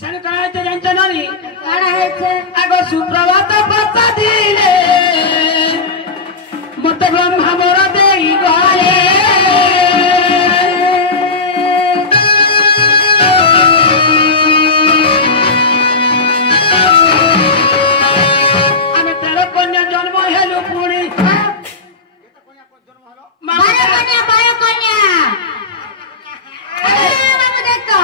सेन करायचे त्यांच्या नानी काढायचे अगो सुप्रभात पत्ता दिले मत ब्रह्मा मोर देई गले आम्ही तेरा कन्या जन्म हेलो पुणी बायो कन्या बाबू देखो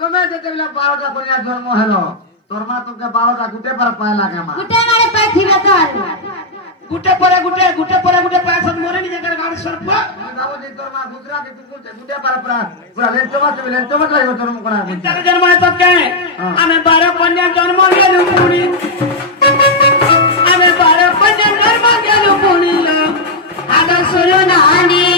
तुम्हें जेते बेला 12टा कन्या जन्म हेलो तोर मां तुमके 12टा गुटे पर पायला के मां गुटे मारे पाथिबे तोर गुटे पर गुटे पासत मोरे नि जगर गाड़ी सरप बाबू जी तोर मां दूसरा के तुमको गुटे पर पूरा ले टमाटर लागो तोर मुकना तेरा जन्म है तब के हमें 12 कन्या जन्म हेलो पुणी हमें 12 कन्या जन्म हेलो पुणी आगा सुनो नानी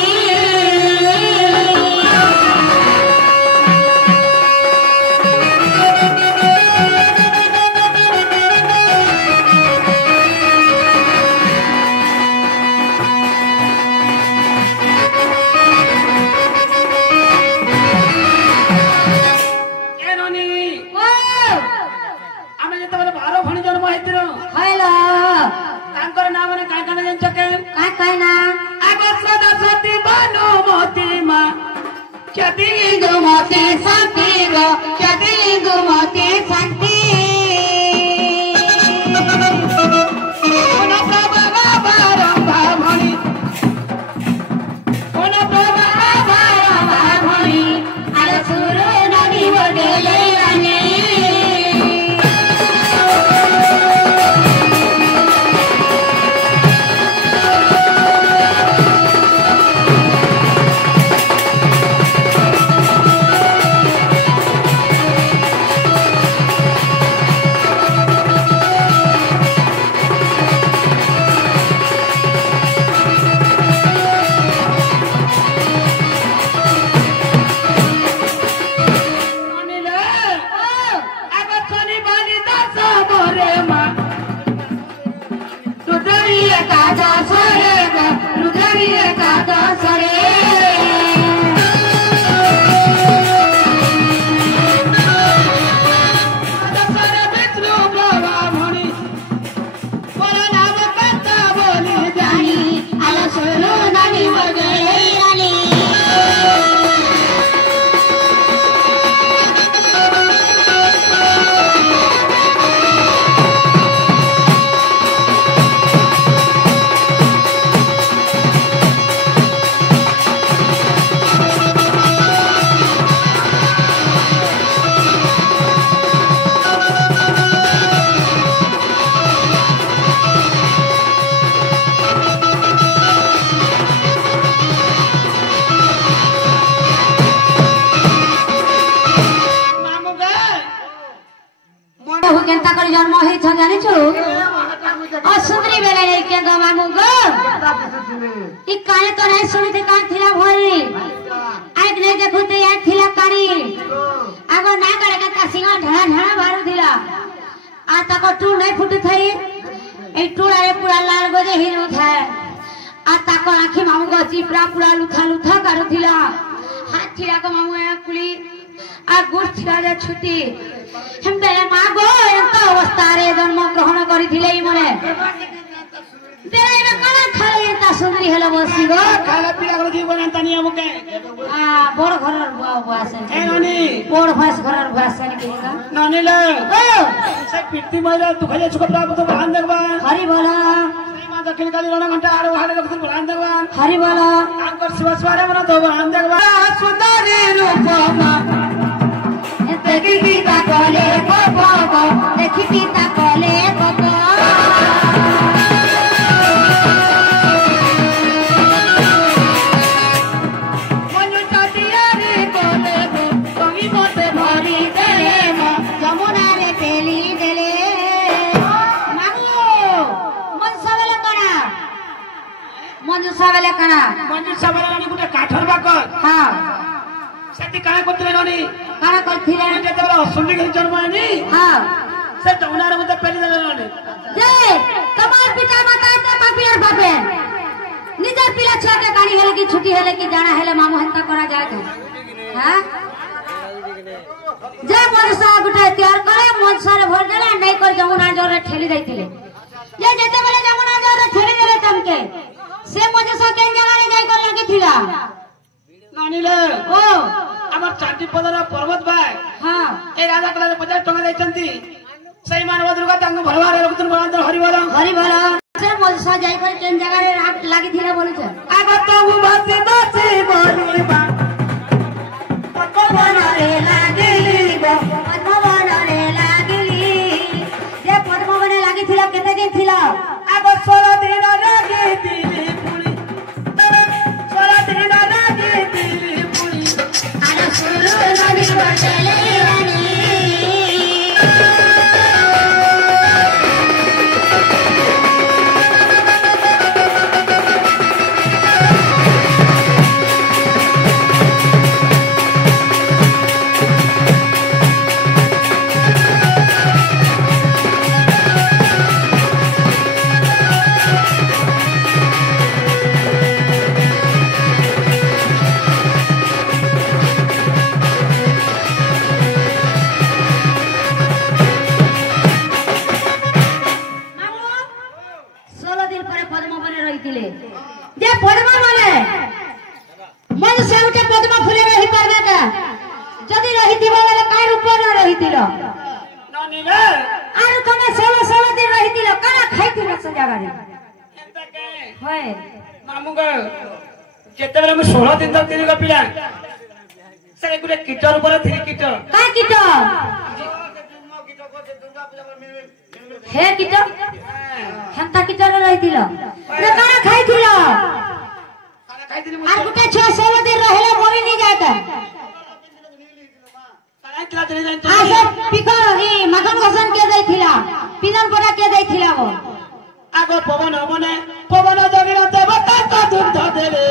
जन्म है जानी छु असुंदरी बेला रे के गमा मुगो ई काने तो नहीं सुनी थे कान थिला भरी आज ने देखुते या थिला कारी आगो ना करे का सिंगा ढळा ढळा बारू दिला आता को टू नहीं फुट थई ए टूड़ा रे पूरा लाल गोजे हिरो था आता को आखी मामू को चिपरा पूरा लुथा लुथा करू थिला हाथ थिला को मामू ए कुली आ गुड़ थिला जे छुटी हम बेले मागो एंत अवस्था रे जन्म ग्रहण करिथिले ई मने तेरे में कना खाले एंत सुंदरी हेलो बसी गो खाला पीला को जीवन तानी हमके बड़ घरर बुआस ए ननी बड़ भैंस घरर बुआस के ननी ले ओ से पिट्टी मजा तू खले छुक प्राप्त तो बहान देखबा हरि बोला मां दक्षिण काली रण घंटा आरो हाडे रखत बहान देखबा हरि बोला आंकर शिव स्वारे मन तो बहान देखबा सुंदरी रूपमा देखी पिता कोले बाबा देखी पिता कोले बाबा मंजू सावला गुटे काठर बाकर हां सेति काना करथिले ननी काना करथिले जेतेबेला असुंडी के जन्म आनी हां से टौनार मते पेली देले ननी जे तमार पिता माता ते पापियर बापे निजे पिला छुआ के गाड़ी हेले की छुट्टी हेले की जाना हेले मामू हंता करा जाए हां जे मनसा गुटा तैयार करे मनसा रे भर देले नहीं कर जमुना जोर ठेली दैतिले जे जेते बेले जमुना जोर ठेली देले तमके से मनसा के जगह रे जाई कर लागिथिला नानीले ओ আমার চাঁদিপদর পর্বত ভাই हां এই রাজা কলারে 50 টাকা দেইছন্তি সেই মানব দুর্গা তাঙ্গ ভরবারে রকুতন বলান্তর হরি বল से मनसा जाई कर केन जगह रे लागिथिला बोले छ আগত মু ভাসি দছি বলিবা पद्मवनरे लागिली गो पद्मवनरे लागिली जे पद्मवने लागिथिला केते दिन थिला আগ 16 দিন রাগে দিলি পুরি 16 দিন রাগে দিলি পুরি আরে সুরু নদী বটলে রানী যেতেবেলে মু 16 দিন তক তিরি গপিলা সে গুটে কিটর উপরে থিরি কিটর का किट हे किट हेंता किट रहितिल रे काना खाइथिल खाना खाइदिनी मु आ गुटे 6-16 दिन रहले मोरी नि जात खाना किला चले जान आ से पिका ई मगन घसन के दैथिला पिनन पड़ा के दैथिला वो আগ পবন মনে পবন জগির দেবতা তো দুধ দেবে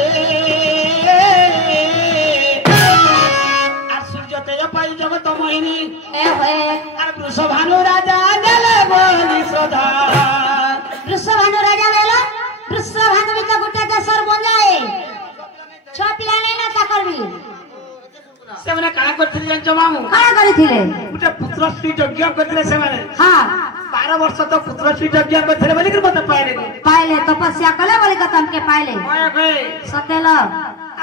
আর সূর্য তেজ পাই জগত মোহিনী ए होए আর বৃষভানু রাজা দেলে বলি সদা वृषभानु राजा वेला वृषभानु में गुटे दसर बन जाए छ पिला नै ना ताकरबी সেমানে কানা করতে জানছ মামু काना करिथिले গুটে পুত্র শ্রী যজ্ঞ করতে সেমানে हां 12 वर्ष तो पुत्र श्री यज्ञ करते बोली कर मत पाइले पाइले तपस्या कले बोली कतम के पाइले ओए ओए सतेल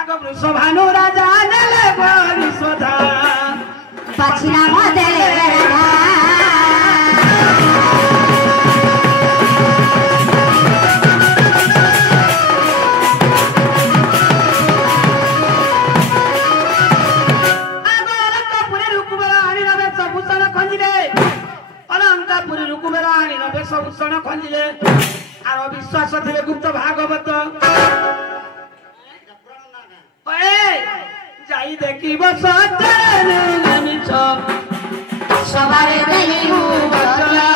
आग वृषभानु राजा देले बली सदा पछिना मदेले राधा সবুষণ খঞ্জিলে আর অবিশ্বাস ଥିଲେ গুপ্ত ভাগবত যাই দেখিব সত্যরে মিছ সবারে দেলিহু বচলা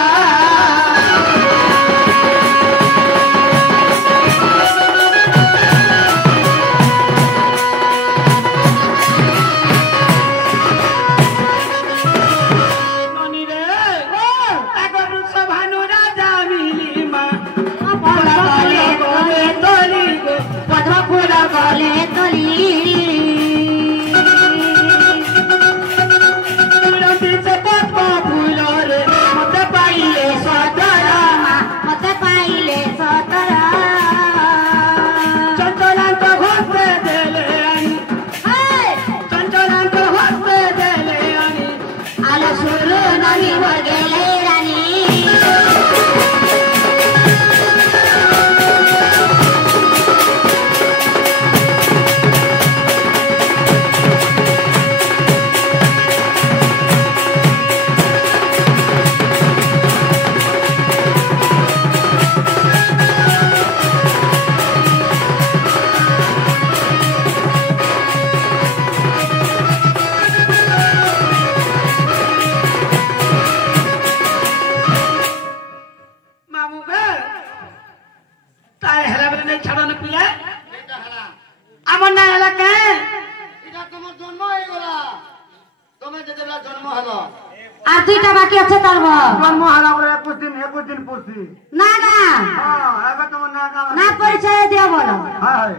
আর দুইটা বাকি আছে তার জন্ম হারা বলে 21 দিন পড়ছি না না হ্যাঁ এবার তোমার না পরিচয় দিও বলো হ্যাঁ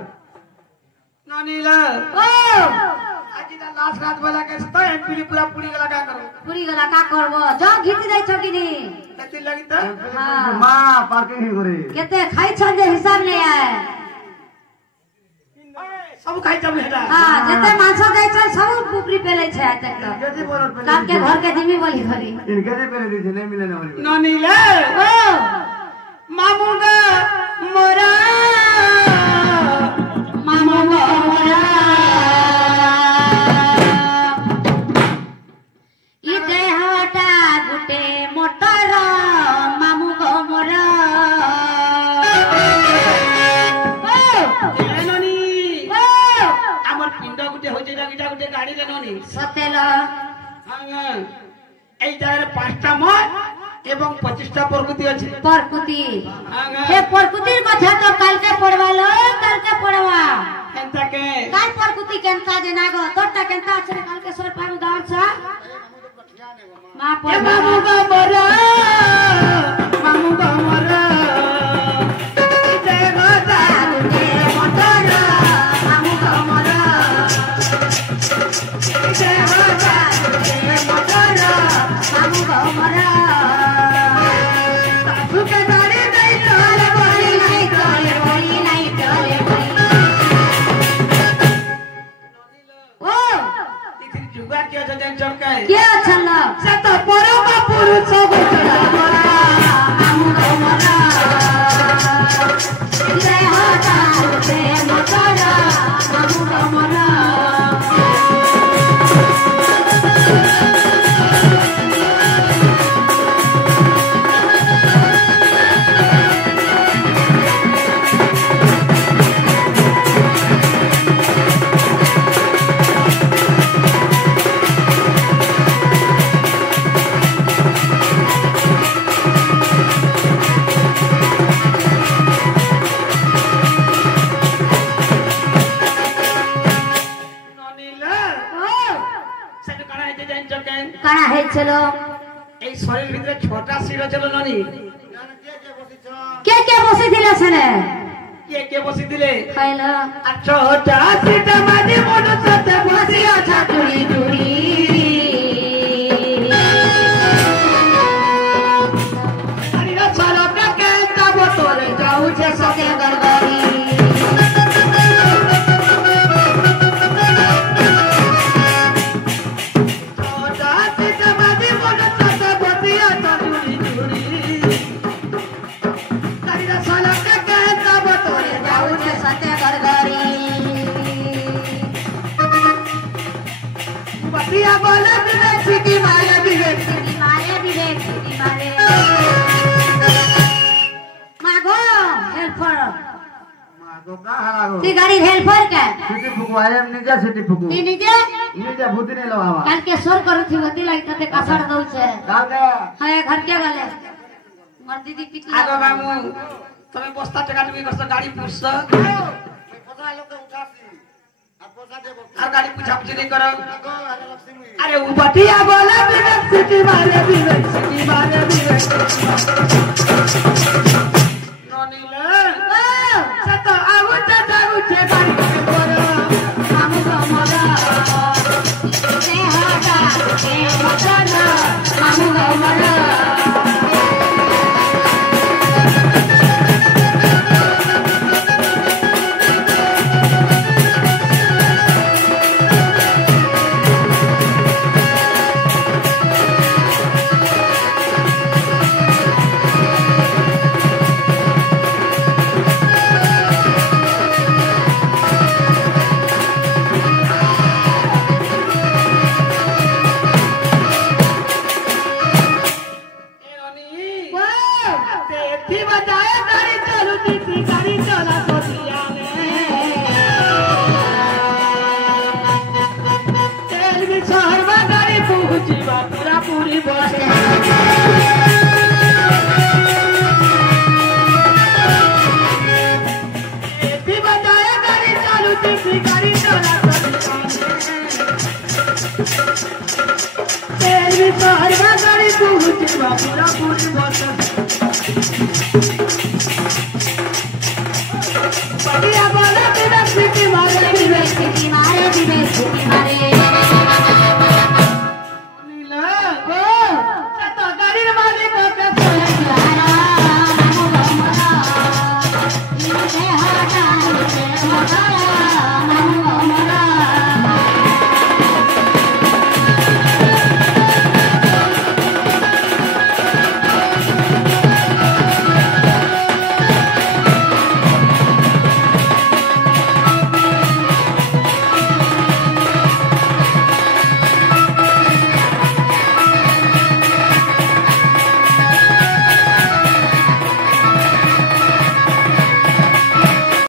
ননিলা ও আজি रात रात वाला के तो एमपी पूरा पूरी गला का करो पूरी गला का करबो जो घिच दै छ किनी कति लगी तो हां मां पार्किंग ही करे केते खाइ छ जे हिसाब नै आए सब खाइ छ हेटा हां जते मांस जाय छ सब पुपरी पेलै छै आते तक केजी बोलत पे काम के घर के जिम्मी बोली खरी इनके जे पहले दी नहीं मिले नहीं ननी ले ओ मामूगा मोरा मामूगा मोरा ई देहटा गुटे मोटर मामूगा मोरा ए ननी ओ हमर पिंड गुटे होय छै गीता गुटे गाड़ी रे ननी सतेल हां এই জায়গায় 5টা মত এবং 25টা প্রকৃতি আছে परकुती हां हे परकुतीर কথা তো কালকে পড়বালো কালকে পড়বা এন্তাকে কাল परकुती কেনতা যে নাগো তোরটা কেনতা আছে কালকে সর পাবো দাঁড়ছা মা এ পড়বা মামুগা মোরা মামুগা মোরা এই জায়গায় গুটে মোটর মামুগা মোরা এই জায়গায় গুটে মোটর মামুগা মোরা সুকে গাড়ি দেই চলে বলি নাই চলে বলি নাই চলে বলি ও ইতির যুগা কি আছে জান চরকায় কে আছল সত পরম পুরুষ গোটরা মোরা মামুগা মোরা জয় হতা গুটে মোটর মামুগা মোরা ননিলা সত কানা হইতে জান চরকায় কারা হয়েছিল এই শরীর ভিতরে 6টা শির ছিল ননি কে বসেছিল সেনে কে বসি দিলে খাইল আর 6টা শিরটা মাঝে মনুষ্যতে বসি আছে টুরি টুরি আরে চলটা কেনতা বতরে যাউছে সকে গরগরি ছটা শিরটা মাঝে মনুষ্যতে বসি আছে চুরি চুরি আরে চলটা কেনতা বতরে যাউছে সকে গরগরি বতিয়া বলে দিলে সিকি মারে দিলে সিটি মারে বিবেক সিটি মারে মাগো হেল্পার मां तो का हालागो ती गाड़ी हेल्पर के सिटी फुकु आए हम निजा सिटी फुकु ती निजे निजा भूति नहीं लवावा काल के सोर करू थी होती लगी तते कासड़ दउ छे काल के हाय घर के गले मर दीदी पिटला আগো মামু তুমি বস্তা টাকা তুমি করছ গাড়ি পুরছ पता लोग के उठासी अब पोसा देबो আর গাড়ি পুছাপুছি नहीं करो अरे उ बटिया बोला दिले सिटी मारे दिले सिटी मारे दिले ननीला ओ सत आउटे जाउटे गाड़ी के बोरा मामुगा मोरा से हटा के मचना मामुगा मोरा पूरी बस बताया गाड़ी चालू थी गाड़ी चला तेरी गाड़ी पूरी बस